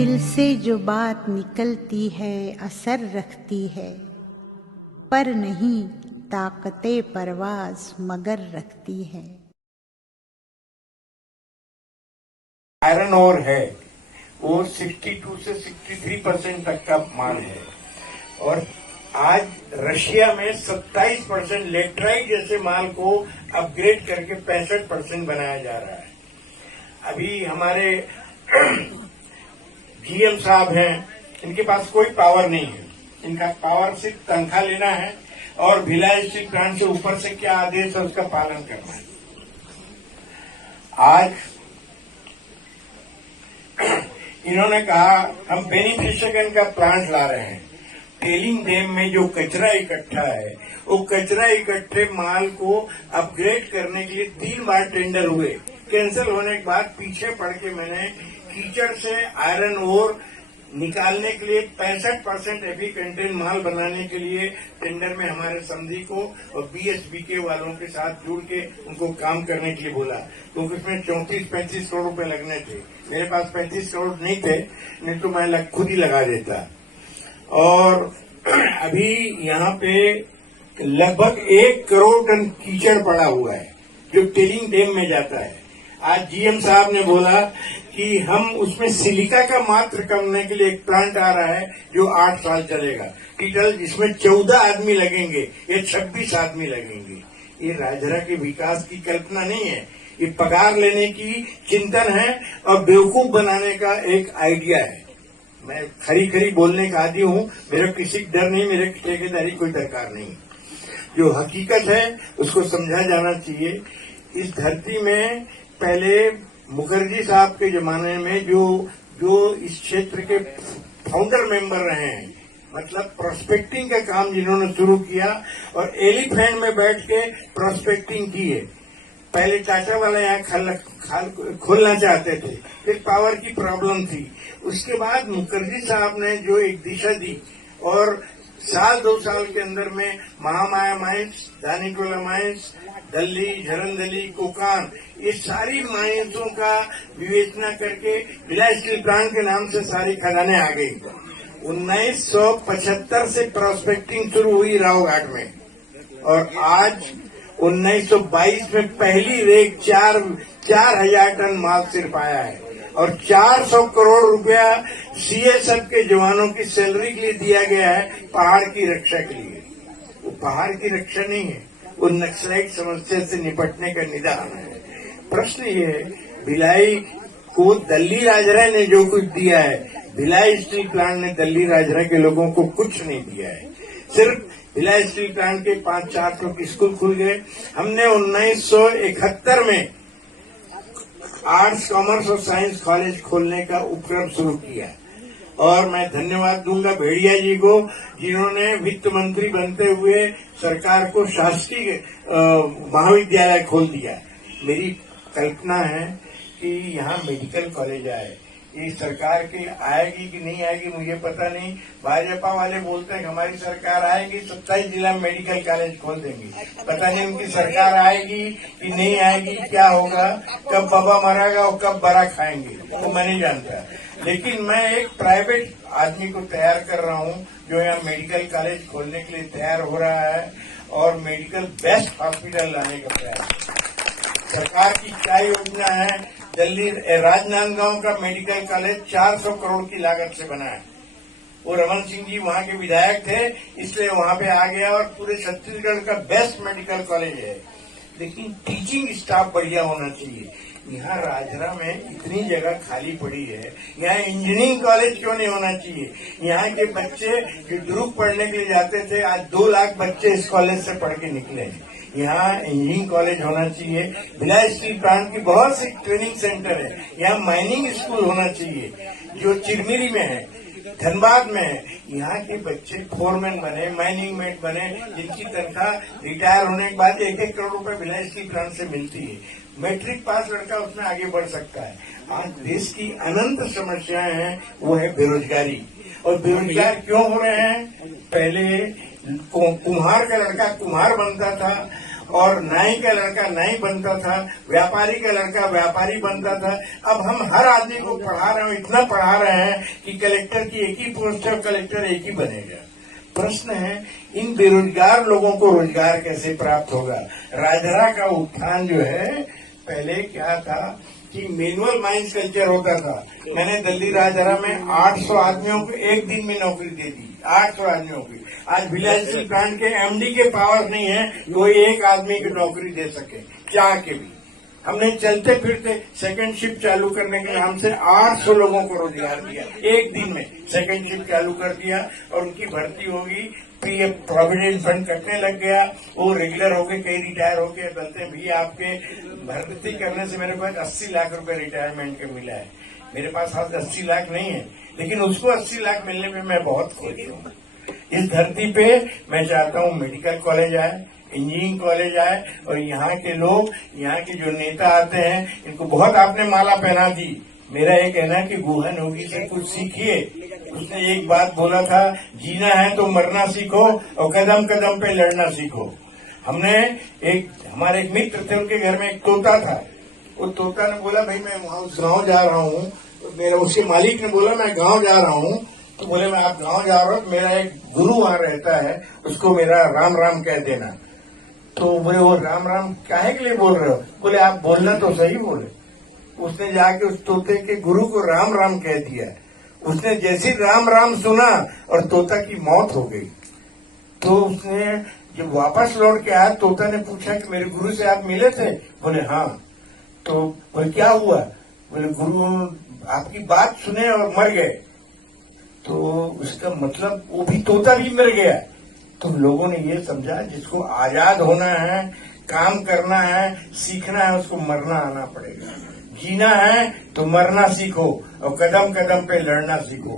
दिल से जो बात निकलती है असर रखती है, पर नहीं ताकते परवाज मगर रखती है। आयरन ओर है वो 62 से 63% तक का माल है और आज रशिया में 27% लेट्राइट जैसे माल को अपग्रेड करके 65% बनाया जा रहा है। अभी हमारे जीएम साहब हैं, इनके पास कोई पावर नहीं है, इनका पावर सिर्फ तनख्वाह लेना है और भिलाई स्टील प्लांट से ऊपर से क्या आदेश है उसका पालन करना है। आज इन्होंने कहा हम बेनिफिशियन का प्लांट ला रहे हैं। टेलिंग डैम में जो कचरा इकट्ठा है वो कचरा इकट्ठे माल को अपग्रेड करने के लिए 3 बार टेंडर हुए, कैंसिल होने के बाद पीछे पड़ के मैंने कीचड़ से आयरन ओर निकालने के लिए 65% एफी कंटेंट माल बनाने के लिए टेंडर में हमारे समधी को और बीएसबीके वालों के साथ जुड़ के उनको काम करने के लिए बोला, क्योंकि उसमें 34-35 करोड़ रुपए लगने थे। मेरे पास 35 करोड़ नहीं थे, नहीं तो मैं खुद ही लगा देता। और अभी यहाँ पे लगभग 1 करोड़ टन कीचड़ पड़ा हुआ है जो टेलिंग डैम में जाता है। आज जीएम साहब ने बोला कि हम उसमें सिलिका का मात्र करने के लिए एक प्लांट आ रहा है जो 8 साल चलेगा, जिसमें 14 आदमी लगेंगे या 26 आदमी लगेंगे। ये राजरा के विकास की कल्पना नहीं है, ये पगार लेने की चिंतन है और बेवकूफ बनाने का एक आइडिया है। मैं खरी बोलने का आदी हूँ, मेरा किसी डर नहीं, मेरे ठेकेदारी कोई दरकार नहीं। जो हकीकत है उसको समझा जाना चाहिए। इस धरती में पहले मुखर्जी साहब के जमाने में जो इस क्षेत्र के फाउंडर मेंबर रहे हैं, मतलब प्रोस्पेक्टिंग का काम जिन्होंने शुरू किया और एलिफेंट में बैठ के प्रोस्पेक्टिंग की है। पहले टाटा वाले यहाँ खाल खोलना चाहते थे, फिर पावर की प्रॉब्लम थी। उसके बाद मुखर्जी साहब ने जो एक दिशा दी और 2 साल के अंदर में महामाया माइंस, दानीटोला माइंस, दल्ली, झरनदली, कोकान, ये सारी माइंसों का विवेचना करके भिलाई स्टील प्लांट के नाम से सारी खदानें आ गई। 1975 से प्रोस्पेक्टिंग शुरू हुई रावघाट में और आज 1922 में पहली रेक 4,000 टन माल सिर्फ आया है और 400 करोड़ रुपया सीएसएफ के जवानों की सैलरी के लिए दिया गया है पहाड़ की रक्षा के लिए। वो पहाड़ की रक्षा नहीं है, वो नक्सलाइट समस्या से निपटने का निदान है। प्रश्न ये है, भिलाई को दल्ली राजरा ने जो कुछ दिया है, भिलाई स्टील प्लांट ने दल्ली राजरा के लोगों को कुछ नहीं दिया है। सिर्फ भिलाई स्टील प्लांट के 500-400 की स्कूल खुल गए। हमने 1971 में आर्ट्स, कॉमर्स और साइंस कॉलेज खोलने का उपक्रम शुरू किया और मैं धन्यवाद दूंगा भेड़िया जी को, जिन्होंने वित्त मंत्री बनते हुए सरकार को शासकीय महाविद्यालय खोल दिया। मेरी कल्पना है कि यहाँ मेडिकल कॉलेज आए। ये सरकार की आएगी कि नहीं आएगी मुझे पता नहीं। भाजपा वाले बोलते हैं कि हमारी सरकार आएगी 27 जिला में मेडिकल कॉलेज खोल देंगे। पता नहीं उनकी सरकार आएगी कि नहीं आएगी, क्या होगा, कब बाबा मरेगा और कब बड़ा खाएंगे वो मैं नहीं जानता। लेकिन मैं एक प्राइवेट आदमी को तैयार कर रहा हूँ जो यहाँ मेडिकल कॉलेज खोलने के लिए तैयार हो रहा है और मेडिकल बेस्ट हॉस्पिटल लाने का प्रयास। सरकार की क्या योजना है, दिल्ली राजनांदगांव का मेडिकल कॉलेज 400 करोड़ की लागत से बना है। वो रमन सिंह जी वहां के विधायक थे, इसलिए वहां पे आ गया और पूरे छत्तीसगढ़ का बेस्ट मेडिकल कॉलेज है। लेकिन टीचिंग स्टाफ बढ़िया होना चाहिए। यहाँ राजरा में इतनी जगह खाली पड़ी है, यहाँ इंजीनियरिंग कॉलेज क्यों नहीं होना चाहिए? यहाँ के बच्चे जो ध्रुव पढ़ने के लिए जाते थे, आज 2 लाख बच्चे इस कॉलेज से पढ़ के निकले हैं। यहाँ इंजीनियरिंग कॉलेज होना चाहिए। भिलाई स्टील प्लांट की बहुत सी ट्रेनिंग सेंटर है। यहाँ माइनिंग स्कूल होना चाहिए जो चिरमिरी में है, धनबाद में है। यहाँ के बच्चे फोरमैन बने, माइनिंग मेट बने, जिनकी तनख्वाह रिटायर होने के बाद 1-1 करोड़ रुपए भिलाई स्टील प्लांट से मिलती है। मैट्रिक पास लड़का उसमें आगे बढ़ सकता है। आज देश की अनंत समस्याएं हैं, वो है बेरोजगारी। और बेरोजगार क्यों हो रहे हैं? पहले कुम्हार का लड़का कुम्हार बनता था और नाई का लड़का नाई बनता था, व्यापारी का लड़का व्यापारी बनता था। अब हम हर आदमी को पढ़ा रहे हैं, इतना पढ़ा रहे हैं कि कलेक्टर की एक ही पोस्ट है और कलेक्टर एक ही बनेगा। प्रश्न है, इन बेरोजगार लोगों को रोजगार कैसे प्राप्त होगा? राजधरा का उत्थान जो है, पहले क्या था कि मैनुअल माइंस कल्चर होता था। मैंने दिल्ली राजधरा में 800 आदमियों को एक दिन में नौकरी दे दी, 800 आदमियों की। आज बिलासपुर प्लांट के एमडी के पावर नहीं है वो एक आदमी की नौकरी दे सके, चाह के भी। हमने चलते फिरते सेकंड शिफ्ट चालू करने के नाम से 800 लोगों को रोजगार दिया, एक दिन में सेकंड शिफ्ट चालू कर दिया और उनकी भर्ती होगी। पीएफ प्रोविडेंट फंड कटने लग गया, वो रेगुलर हो गए, कई रिटायर हो गए। बोलते हैं भैया आपके भर्ती करने से मेरे पास 80 लाख रुपए रिटायरमेंट के मिला है। मेरे पास आज 80 लाख नहीं है, लेकिन उसको 80 लाख मिलने में मैं बहुत खुश हूँ। इस धरती पे मैं चाहता हूँ मेडिकल कॉलेज आए, इंजीनियरिंग कॉलेज आए और यहाँ के लोग, यहाँ के जो नेता आते हैं, इनको बहुत आपने माला पहना दी। मेरा ये कहना है कि गुहन योगी से कुछ सीखिए। उसने एक बात बोला था, जीना है तो मरना सीखो और कदम कदम पे लड़ना सीखो। हमने हमारे एक मित्र थे, उनके घर में एक तोता था। वो तोता ने बोला भाई मैं वहाँ उस गाँव जा रहा हूँ, तो मेरा उसके मालिक ने बोला मैं गाँव जा रहा हूँ। तो बोले मैं आप गाँव जा रहा हूँ, मेरा एक गुरु वहाँ रहता है, उसको मेरा राम राम कह देना। तो बोले वो राम राम काहे के लिए बोल रहे हो? बोले आप बोलना तो सही बोले। उसने जाके उस तोते के गुरु को राम राम कह दिया। उसने जैसे राम राम सुना और तोता की मौत हो गई। तो उसने जब वापस लौट के आया, तोता ने पूछा कि मेरे गुरु से आप मिले थे? बोले हाँ। तो बोले क्या हुआ? बोले गुरु आपकी बात सुने और मर गए। तो उसका मतलब वो भी तोता भी मर गया। तो लोगों ने ये समझा जिसको आजाद होना है, काम करना है, सीखना है, उसको मरना आना पड़ेगा। जीना है तो मरना सीखो और कदम कदम पे लड़ना सीखो।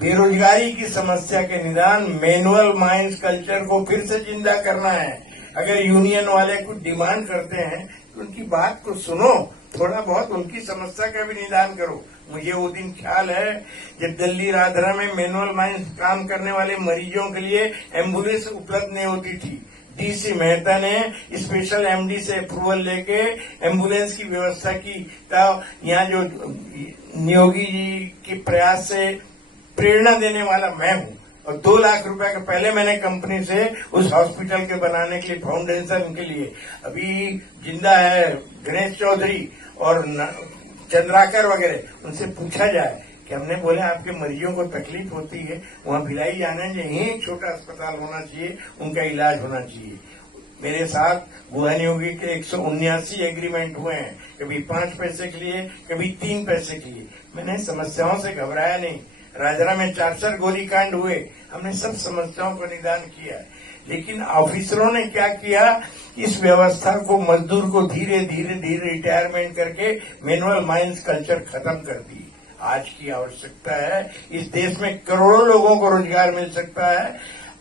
बेरोजगारी की समस्या के निदान मैनुअल माइंस कल्चर को फिर से जिंदा करना है। अगर यूनियन वाले कुछ डिमांड करते हैं तो उनकी बात को सुनो, थोड़ा बहुत उनकी समस्या का भी निदान करो। मुझे वो दिन ख्याल है जब दिल्ली राजधरा में मैनुअल माइंस काम करने वाले मरीजों के लिए एम्बुलेंस उपलब्ध नहीं होती थी। डीसी मेहता ने स्पेशल एमडी से अप्रूवल लेके एम्बुलेंस की व्यवस्था की। तब यहाँ जो नियोगी जी के प्रयास से प्रेरणा देने वाला मैं हूँ और 2 लाख रुपए का पहले मैंने कंपनी से उस हॉस्पिटल के बनाने के लिए फाउंडेशन के लिए, अभी जिंदा है गणेश चौधरी और चंद्राकर वगैरह, उनसे पूछा जाए कि हमने बोले आपके मरीजों को तकलीफ होती है, वहाँ भिलाई जाना चाहिए, यही छोटा अस्पताल होना चाहिए, उनका इलाज होना चाहिए। मेरे साथ गुहन योगी के 179 एग्रीमेंट हुए हैं, कभी 5 पैसे के लिए, कभी 3 पैसे के लिए। मैंने समस्याओं से घबराया नहीं। राजधरा में 4 गोलीकांड हुए, हमने सब समस्याओं का निदान किया। लेकिन ऑफिसरों ने क्या किया, इस व्यवस्था को, मजदूर को धीरे धीरे धीरे रिटायरमेंट करके मैनुअल माइंस कल्चर खत्म कर दी। आज की आवश्यकता है, इस देश में करोड़ों लोगों को रोजगार मिल सकता है।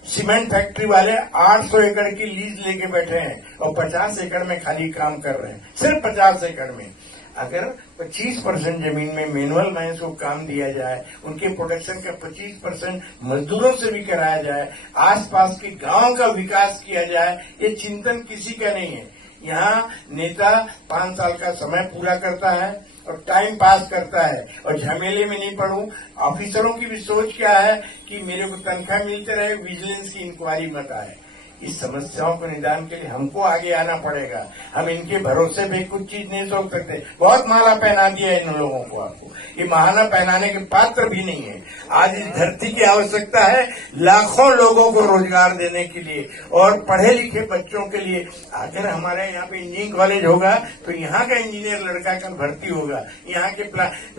सीमेंट फैक्ट्री वाले 800 एकड़ की लीज लेके बैठे हैं और 50 एकड़ में खाली काम कर रहे हैं, सिर्फ 50 एकड़ में। अगर 25% जमीन में मैनुअल माइंस को काम दिया जाए, उनके प्रोडक्शन का 25% मजदूरों से भी कराया जाए, आसपास के गांव का विकास किया जाए, ये चिंतन किसी का नहीं है। यहाँ नेता 5 साल का समय पूरा करता है और टाइम पास करता है और झमेले में नहीं पड़ूं। ऑफिसरों की भी सोच क्या है कि मेरे को तनख्वाह मिलते रहे, विजिलेंस की इंक्वायरी मत आए। इस समस्याओं को निदान के लिए हमको आगे आना पड़ेगा। हम इनके भरोसे पे कुछ चीज नहीं सोच सकते। बहुत माला पहना दिया इन लोगों को, आपको ये महाना पहनाने के पात्र भी नहीं है। आज इस धरती की आवश्यकता है लाखों लोगों को रोजगार देने के लिए और पढ़े लिखे बच्चों के लिए। अगर हमारे यहाँ पे इंजीनियरिंग कॉलेज होगा तो यहाँ का इंजीनियर लड़का कल भर्ती होगा। यहाँ के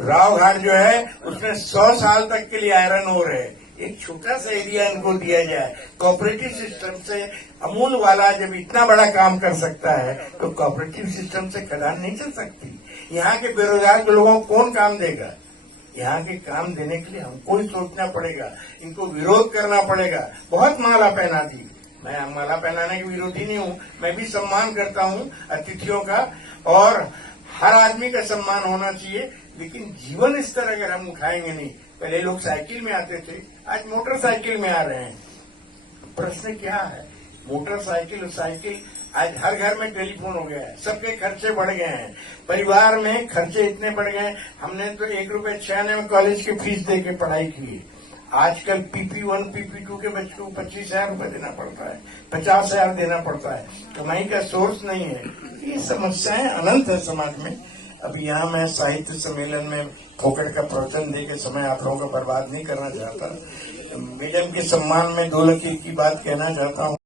राव घाट जो है उसमें 100 साल तक के लिए आयरन ओर है। एक छोटा सा एरिया इनको दिया जाए। कोऑपरेटिव सिस्टम से अमूल वाला जब इतना बड़ा काम कर सकता है तो कोऑपरेटिव सिस्टम से खदान नहीं चल सकती। यहाँ के बेरोजगार के लोगों को कौन काम देगा? यहाँ के काम देने के लिए हमको ही सोचना पड़ेगा, इनको विरोध करना पड़ेगा। बहुत माला पहना दी, मैं माला पहनाने के विरोधी नहीं हूँ, मैं भी सम्मान करता हूँ अतिथियों का और हर आदमी का सम्मान होना चाहिए। लेकिन जीवन स्तर अगर हम उठाएंगे नहीं, पहले लोग साइकिल में आते थे, आज मोटरसाइकिल में आ रहे हैं। प्रश्न क्या है? मोटरसाइकिल और साइकिल आज हर घर में टेलीफोन हो गया है, सबके खर्चे बढ़ गए हैं, परिवार में खर्चे इतने बढ़ गए हैं। हमने तो 1 रुपए 96 में कॉलेज की फीस दे के पढ़ाई की। आजकल PP1 PP2 के बच्चों को 25,000 रुपए देना पड़ता है, 50,000 देना पड़ता है, कमाई का सोर्स नहीं है। ये समस्याएं अनंत है समाज में। अभी यहाँ मैं साहित्य सम्मेलन में फोकट का प्रवचन दे के समय आप लोगों का बर्बाद नहीं करना चाहता। मैडम के सम्मान में 2 लकीर की बात कहना चाहता हूँ।